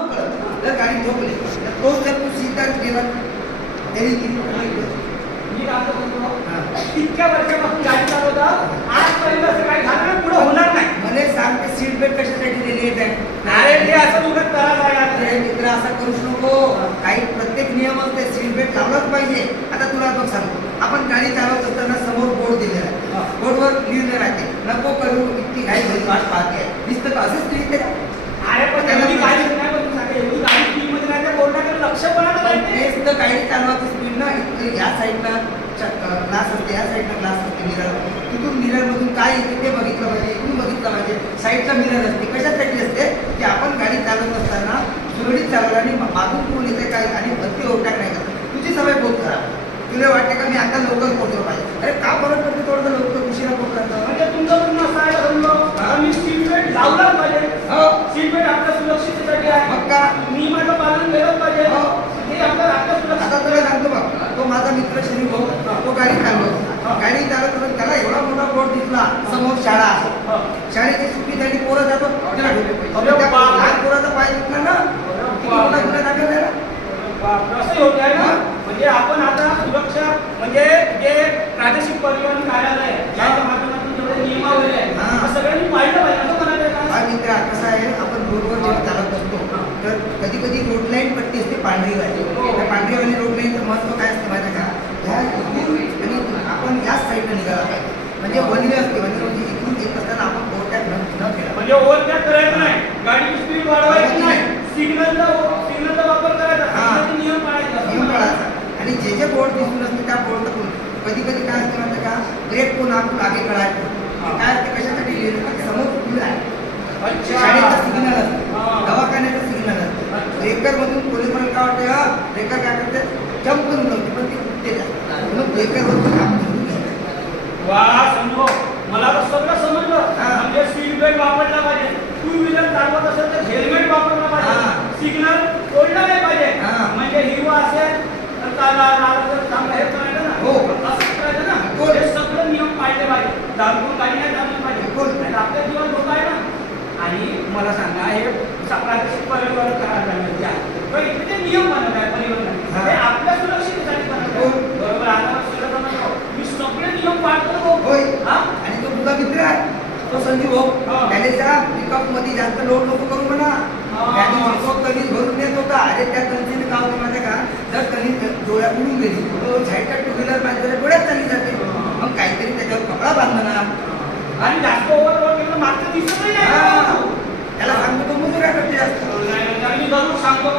जर गाडी ठोकली तर तो जर तू सीधा गेला तरी मी काय म्हणतो इतक्या वर्षापासून गाडी चालवता आजपर्यंत असं काही झालं पुढे होणार नाही. मला सांग ते सीट बेल्ट कशासाठी दिली येत आहे? अरे ते असं उगत त्रास आहे यार. अरे मित्र असं करूच नको. काही प्रत्येक नियम असते सीट बेल्ट लावलाच पाहिजे. आता तुला बघ सांगतो आपण गाडी चालवत असताना समोर बोर्ड दिलेला आहे. बोर्डवर लिहिलेलं राहते नको करू इतकी घाई घरी वाट पाहते दिसतं का असंच लिहिते का? अरे पण एवढी गाडी नाही बघू शकत. एवढी गाडी स्पीड मध्ये नाही त्या बोर्डाकडे लक्ष कोणाला पाहिजे. तेच तर गाडी चालवायचं स्पीड ना या साईडला ग्लास असते या साईडला ग्लास असते मिरर तिथून मिरर मधून काय येते ते बघितलं पाहिजे इथून बघितलं पाहिजे. साईडला मिरर असते कशासाठी असते की आपण गाडी चालवत असताना सुरळीत चालवलं आणि मागून कोण येते काय आणि भरती ओव्हरटेक नाही करत. तुझी सवय बहुत खराब. तुला वाटते का मी आता लवकर पोहोचलो पाहिजे. अरे का परत पडते थोडं लवकर उशिरा पोहोचला म्हणजे तुमचं म्हणणं असं आहे समजा मी सीट बेल्ट लावलाच पाहिजे. हो सीट बेल्ट आपल्या सुरक्षिततेसाठी आहे. मग का नियमाचं पालन केलंच पाहिजे. हो. हे आपल्या आता सुरक्षित. तुला सांगतो बघ तो माझा मित्र शनी भाऊ तो गाडी चालवतो. गाडी चालवतो त्याला एवढा मोठा बोर्ड दिसला समोर शाळा आहे. शाळेची सुट्टी झाली पोरं जातो त्याला लहान पोराचा पाय दिसला ना किती मोठा गुन्हा दाखल झाला. असं होत आहे ना म्हणजे आपण आता सुरक्षा म्हणजे जे प्रादेशिक परिवहन कार्यालय याच्या माध्यमातून जेवढे नियमावली आहे सगळ्यांनी पाहिलं पाहिजे असं म्हणायचं का? हा मित्र कसं आहे आपण रोडवर जेव्हा चालत असतो तर कधी कधी रोड लाईन पट्टी असते पांढरीवाली. त्या पांढरीवाली रोड लाईनचं महत्व काय असतं माहिती का ह्या इथून आणि आपण याच साईडला निघाला पाहिजे. म्हणजे वनवे असते वनवे म्हणजे इथून येत असताना आपण ओव्हरटॅक न केला म्हणजे ओव्हरटॅक करायचं नाही गाडीची स्पीड वाढवायची नाही सिग्नलचा वापर करायचा नियम पाळायचा. नियम पाळायचा आणि जे जे बोर्ड दिसून असते त्या बोर्डतून कधी कधी काय असते माहिती का ब्रेक कोण आपण आगे कळायचं काय असते कशासाठी लिहिलं का समोर फुल आहे शाळेचा सिग्नल असतो दवाखान्याचा सिग्नल असतो. ब्रेकर मधून पोलीस मला काय वाटतं ब्रेकर काय करते जम्प करून लावते पण ती उठते म्हणून ब्रेकरवरचं काम करून घ्यायचं. वा समजो मला तर सगळं समजलं. म्हणजे सीट बेल्ट वापरला पाहिजे. टू व्हीलर चालवत असेल तर हेल्मेट वापरलं पाहिजे. सिग्नल तोडला नाही पाहिजे. म्हणजे हिरवा असेल तर चांगलं हे करायचं ना हो असं करायचं ना. हे सगळं नियम पाळले पाहिजे. दारू गाडी नाही चालवली पाहिजे. आपल्या जीवन धोका आहे ना. आणि मला सांगा हे प्रादेशिक परिवहन कार्यालय आहे इथे नियम बनवत आहे परिवहन हे आपल्या सुरक्षितेसाठी बनवत आहे. बरोबर आता सगळं समजतो मी सगळे नियम पाळतो. होय आणि तो तुझा मित्र आहे तो संजीव भाऊ त्याने पिकअप मध्ये जास्त लोड नको करू म्हणा. त्याने कणीस भरून येत होता. अरे त्या कणीने काय होते माहिती का जर कणीस डोळ्या उडून गेली साईडच्या टू व्हीलर माणसाला डोळ्यात चालली जाते. मग काहीतरी त्याच्यावर कपडा बांधणार आणि जास्त ओव्हरलोड केलं मागचं दिसत नाही. त्याला सांगतो